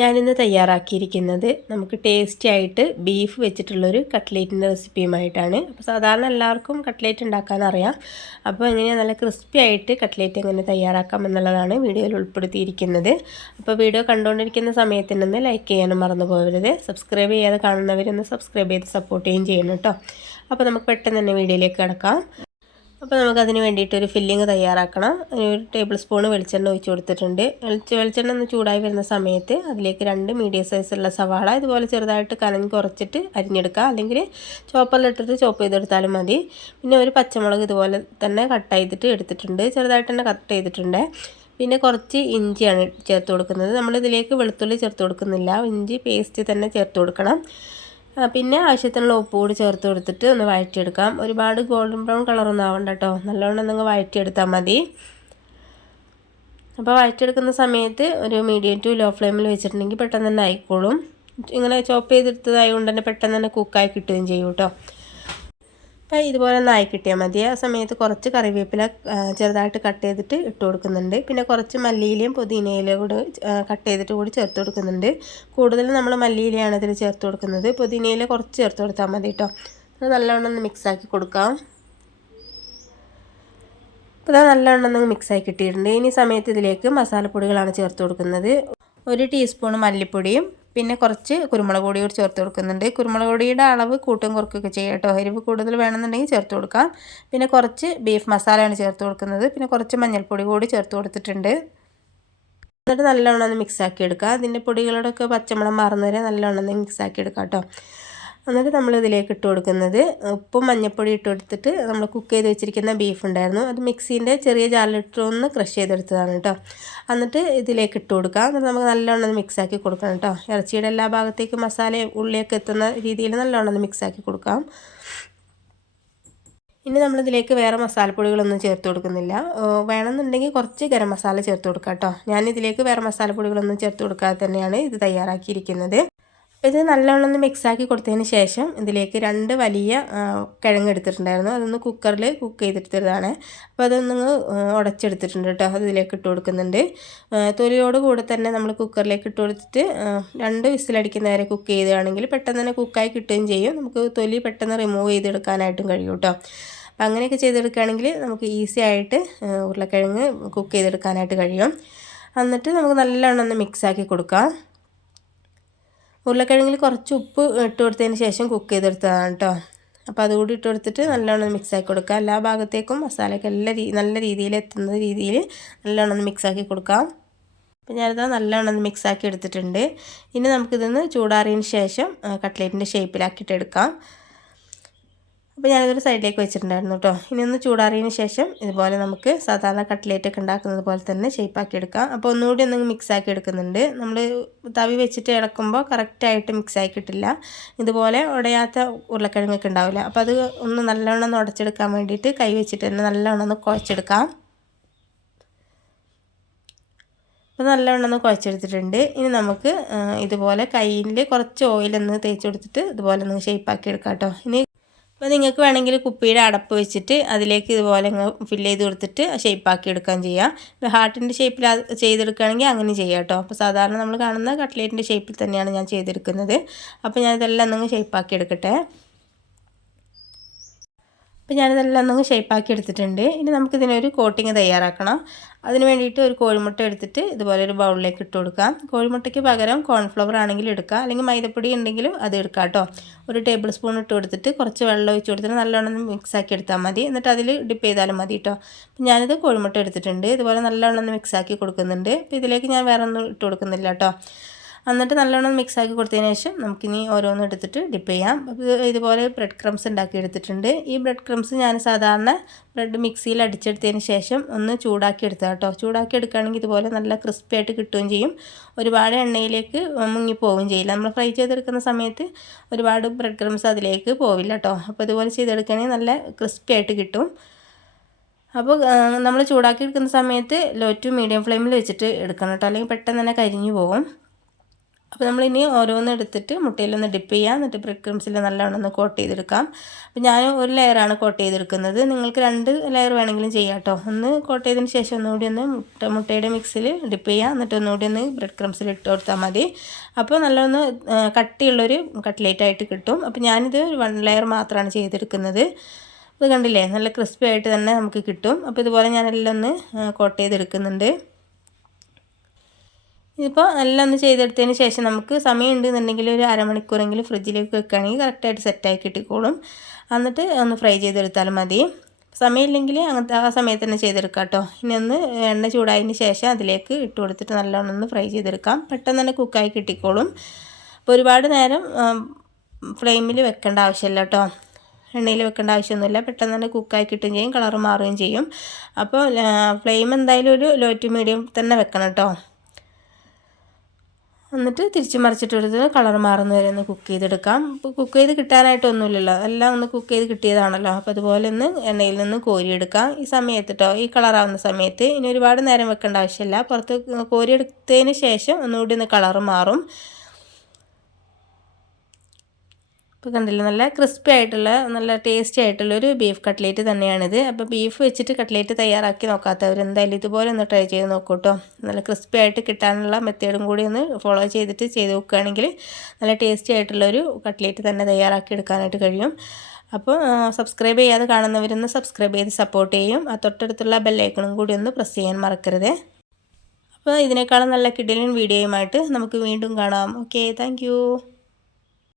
ഞാനിന്ന് തയ്യാറാക്കിയിരിക്കുന്നത് നമുക്ക് ടേസ്റ്റി ആയിട്ട് ബീഫ് വെച്ചിട്ടുള്ളൊരു കട്ട്ലേറ്റിൻ്റെ റെസിപ്പിയുമായിട്ടാണ്. അപ്പോൾ സാധാരണ എല്ലാവർക്കും കട്ട്ലേറ്റ് ഉണ്ടാക്കാൻ അറിയാം. അപ്പോൾ എങ്ങനെയാണ് നല്ല ക്രിസ്പി ആയിട്ട് കട്ട്ലേറ്റ് എങ്ങനെ തയ്യാറാക്കാം എന്നുള്ളതാണ് വീഡിയോയിൽ ഉൾപ്പെടുത്തിയിരിക്കുന്നത്. അപ്പോൾ വീഡിയോ കണ്ടുകൊണ്ടിരിക്കുന്ന സമയത്തിനൊന്ന് ലൈക്ക് ചെയ്യാനും മറന്നു പോകരുത്. സബ്സ്ക്രൈബ് ചെയ്യാതെ കാണുന്നവരൊന്ന് സബ്സ്ക്രൈബ് ചെയ്ത് സപ്പോർട്ട് ചെയ്യുകയും ചെയ്യണം കേട്ടോ. അപ്പോൾ നമുക്ക് പെട്ടെന്ന് തന്നെ വീഡിയോയിലേക്ക് കിടക്കാം. അപ്പോൾ നമുക്കതിന് വേണ്ടിയിട്ടൊരു ഫില്ലിങ് തയ്യാറാക്കണം. ഒരു ടേബിൾ സ്പൂൺ വെളിച്ചെണ്ണ ഒഴിച്ച് കൊടുത്തിട്ടുണ്ട്. വെളിച്ചെണ്ണ ഒന്ന് ചൂടായി വരുന്ന സമയത്ത് അതിലേക്ക് 2 മീഡിയം സൈസുള്ള സവാള ഇതുപോലെ ചെറുതായിട്ട് കനം കുറച്ചിട്ട് അരിഞ്ഞെടുക്കുക, അല്ലെങ്കിൽ ചോപ്പറിലിട്ടിട്ട് ചോപ്പ് ചെയ്തെടുത്താലും മതി. പിന്നെ ഒരു പച്ചമുളക് ഇതുപോലെ തന്നെ കട്ട് ചെയ്തിട്ട് എടുത്തിട്ടുണ്ട്, ചെറുതായിട്ട് തന്നെ കട്ട് ചെയ്തിട്ടുണ്ട്. പിന്നെ കുറച്ച് ഇഞ്ചിയാണ് ചേർത്ത് കൊടുക്കുന്നത്. നമ്മളിതിലേക്ക് വെളുത്തുള്ളി ചേർത്ത് കൊടുക്കുന്നില്ല, ഇഞ്ചി പേസ്റ്റ് തന്നെ ചേർത്ത് കൊടുക്കണം. പിന്നെ ആവശ്യത്തിനുള്ള ഉപ്പ് കൂടി ചേർത്ത് കൊടുത്തിട്ട് ഒന്ന് വഴറ്റിയെടുക്കാം. ഒരുപാട് ഗോൾഡൻ ബ്രൗൺ കളറൊന്നും ആവണ്ട കേട്ടോ, നല്ലോണം നിങ്ങൾ വഴറ്റിയെടുത്താൽ മതി. അപ്പോൾ വഴറ്റിയെടുക്കുന്ന സമയത്ത് ഒരു മീഡിയം ടു ലോ ഫ്ലെയിമിൽ വെച്ചിട്ടുണ്ടെങ്കിൽ പെട്ടെന്ന് തന്നെ ആയിക്കോളും. ഇങ്ങനെ ചോപ്പ് ചെയ്തെടുത്തതായത് കൊണ്ട് തന്നെ പെട്ടെന്ന് തന്നെ കുക്കായി കിട്ടുകയും ചെയ്യും കേട്ടോ. അപ്പോൾ ഇതുപോലെ ഒന്ന് ആയി കിട്ടിയാൽ മതി. ആ സമയത്ത് കുറച്ച് കറിവേപ്പില ചെറുതായിട്ട് കട്ട് ചെയ്തിട്ട് ഇട്ട് കൊടുക്കുന്നുണ്ട്. പിന്നെ കുറച്ച് മല്ലിയിലയും പുതിനയിലയും കൂടി കട്ട് ചെയ്തിട്ട് കൂടി ചേർത്ത് കൊടുക്കുന്നുണ്ട്. കൂടുതലും നമ്മൾ മല്ലിയിലയാണ് ഇതിൽ ചേർത്ത് കൊടുക്കുന്നത്. പുതിനയില കുറച്ച് ചേർത്ത് കൊടുത്താൽ മതി കേട്ടോ. അത് നല്ലവണ്ണം ഒന്ന് മിക്സാക്കി കൊടുക്കാം. അപ്പോൾ അത് നല്ലവണ്ണം ഒന്ന് മിക്സാക്കി കിട്ടിയിട്ടുണ്ട്. ഇനി സമയത്ത് ഇതിലേക്ക് മസാലപ്പൊടികളാണ് ചേർത്ത് കൊടുക്കുന്നത്. 1 ടീസ്പൂൺ മല്ലിപ്പൊടിയും പിന്നെ കുറച്ച് കുരുമുളക് പൊടി കൂടി ചേർത്ത് കൊടുക്കുന്നുണ്ട്. കുരുമുളക് പൊടിയുടെ അളവ് കൂട്ടും കുറയ്ക്കുകയൊക്കെ ചെയ്യാം കേട്ടോ. എരിവ് കൂടുതൽ വേണമെന്നുണ്ടെങ്കിൽ ചേർത്ത് കൊടുക്കാം. പിന്നെ കുറച്ച് ബീഫ് മസാലയാണ് ചേർത്ത് കൊടുക്കുന്നത്. പിന്നെ കുറച്ച് മഞ്ഞൾപ്പൊടി കൂടി ചേർത്ത് കൊടുത്തിട്ടുണ്ട്. എന്നിട്ട് നല്ലവണ്ണം ഒന്ന് മിക്സാക്കി എടുക്കുക. അതിൻ്റെ പൊടികളുടെയൊക്കെ പച്ചമണം മാറുന്നവരെ നല്ലവണ്ണം ഒന്ന് മിക്സാക്കി എടുക്കാം കേട്ടോ. എന്നിട്ട് നമ്മൾ ഇതിലേക്ക് ഇട്ട് കൊടുക്കുന്നത് ഉപ്പും മഞ്ഞൾപ്പൊടി ഇട്ട് കൊടുത്തിട്ട് നമ്മൾ കുക്ക് ചെയ്ത് വെച്ചിരിക്കുന്ന ബീഫ് ഉണ്ടായിരുന്നു, അത് മിക്സീൻ്റെ ചെറിയ ജാറിലിട്ട് ഒന്ന് ക്രഷ് ചെയ്തെടുത്തതാണ് കേട്ടോ. എന്നിട്ട് ഇതിലേക്ക് ഇട്ട് കൊടുക്കുക. എന്നിട്ട് നമുക്ക് നല്ലോണം മിക്സാക്കി കൊടുക്കണം കേട്ടോ. ഇറച്ചിയുടെ എല്ലാ ഭാഗത്തേക്കും മസാലയും ഉള്ളിയൊക്കെ എത്തുന്ന രീതിയിൽ നല്ലോണം മിക്സാക്കി കൊടുക്കാം. ഇനി നമ്മളിതിലേക്ക് വേറെ മസാലപ്പൊടികളൊന്നും ചേർത്ത് കൊടുക്കുന്നില്ല. വേണമെന്നുണ്ടെങ്കിൽ കുറച്ച് ഗരം മസാല ചേർത്ത് കൊടുക്കാം കേട്ടോ. ഞാനിതിലേക്ക് വേറെ മസാലപ്പൊടികളൊന്നും ചേർത്ത് കൊടുക്കാതെ തന്നെയാണ് ഇത് തയ്യാറാക്കിയിരിക്കുന്നത്. ഇത് നല്ലോണം മിക്സാക്കി കൊടുത്തതിന് ശേഷം ഇതിലേക്ക് 2 വലിയ കിഴങ്ങ് എടുത്തിട്ടുണ്ടായിരുന്നു. അതൊന്ന് കുക്കറിൽ കുക്ക് ചെയ്തെടുത്തതാണ്. അപ്പോൾ അതൊന്ന് ഉടച്ചെടുത്തിട്ടുണ്ട് കേട്ടോ. അത് ഇതിലേക്ക് ഇട്ട് കൊടുക്കുന്നുണ്ട്. തൊലിയോട് കൂടെ തന്നെ നമ്മൾ കുക്കറിലേക്ക് ഇട്ട് കൊടുത്തിട്ട് 2 വിസിലടിക്കുന്ന വരെ കുക്ക് ചെയ്യുകയാണെങ്കിൽ പെട്ടെന്ന് തന്നെ കുക്കായി കിട്ടുകയും ചെയ്യും. നമുക്ക് തൊലി പെട്ടെന്ന് റിമൂവ് ചെയ്തെടുക്കാനായിട്ടും കഴിയും കേട്ടോ. അപ്പോൾ അങ്ങനെയൊക്കെ ചെയ്തെടുക്കുകയാണെങ്കിൽ നമുക്ക് ഈസി ആയിട്ട് ഉരുളക്കിഴങ്ങ് കുക്ക് ചെയ്തെടുക്കാനായിട്ട് കഴിയും. എന്നിട്ട് നമുക്ക് നല്ലോണം ഒന്ന് മിക്സാക്കി കൊടുക്കാം. ഉരുളക്കിഴങ്ങിൽ കുറച്ച് ഉപ്പ് ഇട്ട് കൊടുത്തതിന് ശേഷം കുക്ക് ചെയ്തെടുത്തതാണ് കേട്ടോ. അപ്പോൾ അതുകൂടി ഇട്ട് കൊടുത്തിട്ട് നല്ലോണം മിക്സാക്കി കൊടുക്കുക. എല്ലാ ഭാഗത്തേക്കും മസാലയൊക്കെ നല്ല രീതിയിൽ എത്തുന്ന രീതിയിൽ നല്ലോണം മിക്സാക്കി കൊടുക്കാം. അപ്പോൾ ഞാനിത് നല്ലോണം മിക്സാക്കി എടുത്തിട്ടുണ്ട്. ഇനി നമുക്കിതൊന്ന് ചൂടാറിയതിന് ശേഷം കട്ട്ലേറ്റിൻ്റെ ഷേപ്പിലാക്കിയിട്ട് എടുക്കാം. അപ്പോൾ ഞാനിതൊരു സൈഡിലേക്ക് വെച്ചിട്ടുണ്ടായിരുന്നു കേട്ടോ. ഇനി ഒന്ന് ചൂടാറിയതിന് ശേഷം ഇതുപോലെ നമുക്ക് സാധാരണ കട്ട്ലേറ്റൊക്കെ ഉണ്ടാക്കുന്നത് പോലെ തന്നെ ഷേപ്പാക്കി എടുക്കാം. അപ്പോൾ ഒന്നുകൂടി ഒന്ന് മിക്സാക്കി എടുക്കുന്നുണ്ട്. നമ്മൾ തവി വെച്ചിട്ട് ഇളക്കുമ്പോൾ കറക്റ്റായിട്ട് മിക്സാക്കി കിട്ടില്ല. ഇതുപോലെ ഉടയാത്ത ഉരുളക്കിഴങ്ങൊക്കെ ഉണ്ടാവില്ല. അപ്പോൾ അത് ഒന്ന് നല്ലോണം ഉടച്ചെടുക്കാൻ വേണ്ടിയിട്ട് കൈ വെച്ചിട്ട് തന്നെ നല്ലോണം ഒന്ന് കുഴച്ചെടുക്കാം. അപ്പോൾ നല്ലവണ്ണം ഒന്ന് കുഴച്ചെടുത്തിട്ടുണ്ട്. ഇനി നമുക്ക് ഇതുപോലെ കയ്യിൽ കുറച്ച് ഓയിലൊന്ന് തേച്ച് കൊടുത്തിട്ട് ഇതുപോലെ ഒന്ന് ഷേപ്പാക്കി എടുക്കാം കേട്ടോ. ഇനി അപ്പോൾ നിങ്ങൾക്ക് വേണമെങ്കിൽ കുപ്പിയുടെ അടപ്പ് വെച്ചിട്ട് അതിലേക്ക് ഇതുപോലെ ഫില്ല് ചെയ്ത് കൊടുത്തിട്ട് ഷേപ്പാക്കി എടുക്കാൻ ചെയ്യാം. ഇപ്പോൾ ഹാർട്ടിൻ്റെ ഷേപ്പിൽ ചെയ്തെടുക്കുകയാണെങ്കിൽ അങ്ങനെ ചെയ്യാം കേട്ടോ. അപ്പോൾ സാധാരണ നമ്മൾ കാണുന്ന കട്ട്ലേറ്റിൻ്റെ ഷേപ്പിൽ തന്നെയാണ് ഞാൻ ചെയ്തെടുക്കുന്നത്. അപ്പോൾ ഞാനിതെല്ലാം ഒന്ന് ഷേപ്പാക്കി എടുക്കട്ടെ. അപ്പോൾ ഞാനിതെല്ലാം ഒന്ന് ഷേപ്പാക്കി എടുത്തിട്ടുണ്ട്. ഇനി നമുക്കിതിനൊരു കോട്ടിങ് തയ്യാറാക്കണം. അതിന് വേണ്ടിയിട്ട് ഒരു കോഴിമുട്ട എടുത്തിട്ട് ഇതുപോലെ ഒരു ബൗളിലേക്ക് ഇട്ട് കൊടുക്കാം. കോഴിമുട്ടയ്ക്ക് പകരം കോൺഫ്ലവർ ആണെങ്കിൽ എടുക്കുക, അല്ലെങ്കിൽ മൈദപ്പൊടി ഉണ്ടെങ്കിലും അത് എടുക്കാം കേട്ടോ. ഒരു ടേബിൾ സ്പൂൺ ഇട്ട് കൊടുത്തിട്ട് കുറച്ച് വെള്ളം ഒഴിച്ച് കൊടുത്തിട്ട് നല്ലോണം മിക്സാക്കി എടുത്താൽ മതി. എന്നിട്ട് അതിൽ ഡിപ്പ് ചെയ്താലും മതി കേട്ടോ. അപ്പോൾ ഞാനിത് കോഴിമുട്ട എടുത്തിട്ടുണ്ട്. ഇതുപോലെ നല്ലോണം മിക്സാക്കി കൊടുക്കുന്നുണ്ട്. അപ്പോൾ ഇതിലേക്ക് ഞാൻ വേറെ ഒന്നും ഇട്ട് കൊടുക്കുന്നില്ല കേട്ടോ. എന്നിട്ട് നല്ലോണം മിക്സാക്കി കൊടുത്തതിന് ശേഷം നമുക്കിനി ഓരോന്നും എടുത്തിട്ട് ഡിപ്പ് ചെയ്യാം. ഇതുപോലെ ബ്രെഡ് ക്രംസ് ഉണ്ടാക്കി എടുത്തിട്ടുണ്ട്. ഈ ബ്രെഡ് ക്രംസ് ഞാൻ സാധാരണ ബ്രെഡ് മിക്സിയിൽ അടിച്ചെടുത്തതിന് ശേഷം ഒന്ന് ചൂടാക്കി എടുത്താൽ കേട്ടോ. ചൂടാക്കി എടുക്കുകയാണെങ്കിൽ ഇതുപോലെ നല്ല ക്രിസ്പി ആയിട്ട് കിട്ടുകയും ചെയ്യും. ഒരുപാട് എണ്ണയിലേക്ക് മുങ്ങിപ്പോവുകയും ചെയ്യില്ല. നമ്മൾ ഫ്രൈ ചെയ്തെടുക്കുന്ന സമയത്ത് ഒരുപാട് ബ്രെഡ് ക്രംസ് അതിലേക്ക് പോവില്ല കേട്ടോ. അപ്പോൾ ഇതുപോലെ ചെയ്തെടുക്കുകയാണെങ്കിൽ നല്ല ക്രിസ്പി ആയിട്ട് കിട്ടും. അപ്പോൾ നമ്മൾ ചൂടാക്കി എടുക്കുന്ന സമയത്ത് ലോ ടു മീഡിയം ഫ്ലെയിമിൽ വെച്ചിട്ട് എടുക്കണം കേട്ടോ, അല്ലെങ്കിൽ പെട്ടെന്ന് തന്നെ കരിഞ്ഞു പോകും. അപ്പോൾ നമ്മളിനി ഓരോന്ന് എടുത്തിട്ട് മുട്ടയിലൊന്ന് ഡിപ്പ് ചെയ്യാം. എന്നിട്ട് ബ്രെഡ് ക്രംസിൽ നല്ലോണം ഒന്ന് കോട്ട് ചെയ്തെടുക്കാം. അപ്പോൾ ഞാൻ ഒരു ലെയറാണ് കോട്ട് ചെയ്തെടുക്കുന്നത്. നിങ്ങൾക്ക് 2 ലെയർ വേണമെങ്കിലും ചെയ്യാം കേട്ടോ. ഒന്ന് കോട്ട് ചെയ്തതിന് ശേഷം ഒന്നുകൂടി ഒന്ന് മുട്ടയുടെ മിക്സിൽ ഡിപ്പ് ചെയ്യാം. എന്നിട്ട് ഒന്നുകൂടി ഒന്ന് ബ്രെഡ് ക്രംസിൽ ഇട്ട് കൊടുത്താൽ മതി. അപ്പോൾ നല്ലൊന്ന് കട്ടിയുള്ളൊരു കട്ട്ലേറ്റ് ആയിട്ട് കിട്ടും. അപ്പോൾ ഞാനിത് 1 ലെയർ മാത്രമാണ് ചെയ്തെടുക്കുന്നത്. ഇത് കണ്ടില്ലേ, നല്ല ക്രിസ്പി ആയിട്ട് തന്നെ നമുക്ക് കിട്ടും. അപ്പോൾ ഇതുപോലെ ഞാനെല്ലാം ഒന്ന് കോട്ട് ചെയ്തെടുക്കുന്നുണ്ട്. ഇതിപ്പോൾ എല്ലാം ഒന്ന് ചെയ്തെടുത്തതിന് ശേഷം നമുക്ക് സമയം ഉണ്ടെന്നുണ്ടെങ്കിൽ ഒരു അരമണിക്കൂറെങ്കിലും ഫ്രിഡ്ജിലേക്ക് വെക്കുകയാണെങ്കിൽ കറക്റ്റായിട്ട് സെറ്റായി കിട്ടിക്കോളും. എന്നിട്ട് ഒന്ന് ഫ്രൈ ചെയ്തെടുത്താലും മതി. സമയമില്ലെങ്കിൽ അങ്ങനത്തെ ആ സമയത്ത് തന്നെ ചെയ്തെടുക്കാം കേട്ടോ. ഇനി ഒന്ന് എണ്ണ ചൂടായതിന് ശേഷം അതിലേക്ക് ഇട്ട് കൊടുത്തിട്ട് നല്ലോണം ഒന്ന് ഫ്രൈ ചെയ്തെടുക്കാം. പെട്ടെന്ന് തന്നെ കുക്കായി കിട്ടിക്കോളും. അപ്പോൾ ഒരുപാട് നേരം ഫ്ലെയിമിൽ വെക്കേണ്ട ആവശ്യമില്ല കേട്ടോ. എണ്ണയിൽ വെക്കേണ്ട ആവശ്യമൊന്നുമില്ല. പെട്ടെന്ന് തന്നെ കുക്കായി കിട്ടുകയും ചെയ്യും, കളർ മാറുകയും ചെയ്യും. അപ്പോൾ ഫ്ലെയിം എന്തായാലും ഒരു ലോ ടു മീഡിയം തന്നെ വെക്കണം കേട്ടോ. എന്നിട്ട് തിരിച്ച് മറിച്ചിട്ടെടുത്ത് കളർ മാറുന്ന വരെ ഒന്ന് കുക്ക് ചെയ്തെടുക്കാം. ഇപ്പോൾ കുക്ക് ചെയ്ത് കിട്ടാനായിട്ടൊന്നുമില്ലല്ലോ, എല്ലാം ഒന്ന് കുക്ക് ചെയ്ത് കിട്ടിയതാണല്ലോ. അപ്പോൾ അതുപോലെ ഒന്ന് എണ്ണയിൽ നിന്ന് കോരിയെടുക്കാം. ഈ സമയത്ത് കേട്ടോ, ഈ കളറാവുന്ന സമയത്ത് ഇനി ഒരുപാട് നേരം വെക്കേണ്ട ആവശ്യമില്ല. പുറത്ത് കോരിയെടുത്തതിന് ശേഷം ഒന്നുകൂടി ഒന്ന് കളർ മാറും. ഇപ്പോൾ കണ്ടില്ല, നല്ല ക്രിസ്പി ആയിട്ടുള്ള നല്ല ടേസ്റ്റി ആയിട്ടുള്ളൊരു ബീഫ് കട്ട്ലേറ്റ് തന്നെയാണിത്. അപ്പോൾ ബീഫ് വെച്ചിട്ട് കട്ട്ലേറ്റ് തയ്യാറാക്കി നോക്കാത്തവർ എന്തായാലും ഇതുപോലെ ഒന്ന് ട്രൈ ചെയ്ത് നോക്കൂ കേട്ടോ. നല്ല ക്രിസ്പി ആയിട്ട് കിട്ടാനുള്ള മെത്തേഡും കൂടി ഒന്ന് ഫോളോ ചെയ്തിട്ട് ചെയ്ത് നോക്കുകയാണെങ്കിൽ നല്ല ടേസ്റ്റി ആയിട്ടുള്ളൊരു കട്ട്ലേറ്റ് തന്നെ തയ്യാറാക്കി എടുക്കാനായിട്ട് കഴിയും. അപ്പോൾ സബ്സ്ക്രൈബ് ചെയ്യാതെ കാണുന്നവരൊന്ന് സബ്സ്ക്രൈബ് ചെയ്ത് സപ്പോർട്ട് ചെയ്യും. ആ തൊട്ടടുത്തുള്ള ബെല്ലൈക്കണും കൂടി ഒന്ന് പ്രസ് ചെയ്യാൻ മറക്കരുത്. അപ്പോൾ ഇതിനേക്കാളും നല്ല കിടിലൻ വീഡിയോയുമായിട്ട് നമുക്ക് വീണ്ടും കാണാം. Okay, thank